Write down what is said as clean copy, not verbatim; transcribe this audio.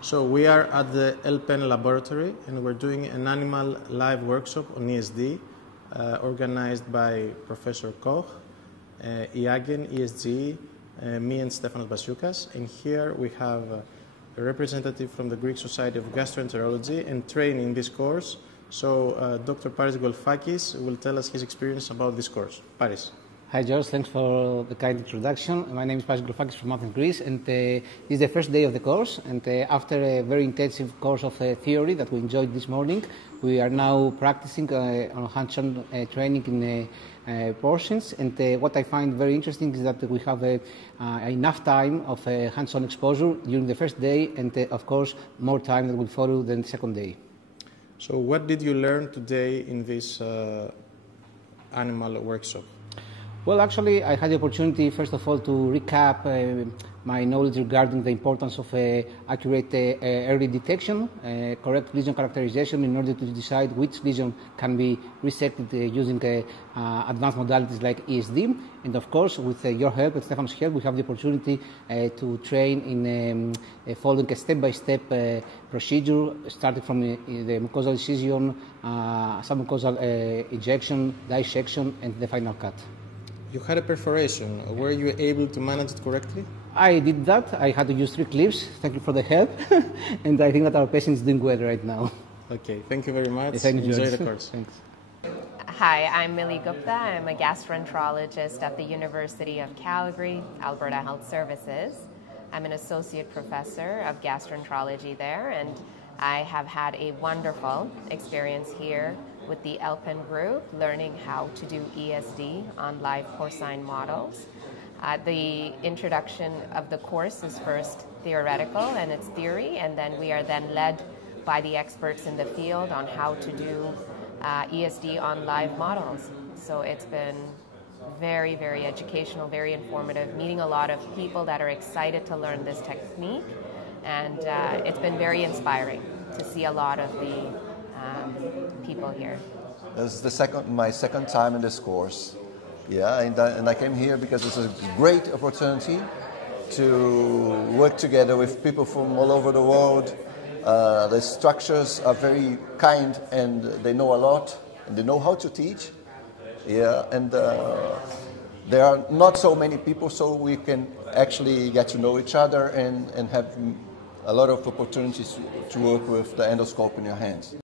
So we are at the LPEN laboratory and we're doing an animal live workshop on ESD organized by Professor Koch, Iagen, ESG, me and Stefanos Basioukas. And here we have a representative from the Greek Society of Gastroenterology and training this course. So Dr. Paris Golfakis will tell us his experience about this course. Paris. Hi George, thanks for the kind introduction. My name is Paris Golfakis from Athens, Greece, and this is the first day of the course. And after a very intensive course of theory that we enjoyed this morning, we are now practicing on hands-on training in portions. And what I find very interesting is that we have enough time of hands-on exposure during the first day, and of course more time that will follow than the second day. So what did you learn today in this animal workshop? Well, actually, I had the opportunity, first of all, to recap my knowledge regarding the importance of accurate early detection, correct lesion characterization in order to decide which lesion can be resected using advanced modalities like ESD. And of course, with your help and Stefanos' help, we have the opportunity to train in following a step-by-step procedure, starting from the mucosal incision, submucosal ejection, dissection, and the final cut. You had a perforation. Were you able to manage it correctly? I did that. I had to use 3 clips. Thank you for the help. And I think that our patient is doing well right now. Okay, thank you very much. Thank you, Enjoy the course. Thanks. Hi, I'm Millie Gupta. I'm a gastroenterologist at the University of Calgary, Alberta Health Services. I'm an associate professor of gastroenterology there, and I have had a wonderful experience here with the LPEN group, learning how to do ESD on live porcine models. The introduction of the course is first theoretical and it's theory, and then we are then led by the experts in the field on how to do ESD on live models. So it's been very, very educational, very informative, meeting a lot of people that are excited to learn this technique, and it's been very inspiring to see a lot of the people here. This is my second time in this course. Yeah, and I came here because it's a great opportunity to work together with people from all over the world. The structures are very kind and they know a lot and they know how to teach. Yeah, and there are not so many people, so we can actually get to know each other and have a lot of opportunities to work with the endoscope in your hands.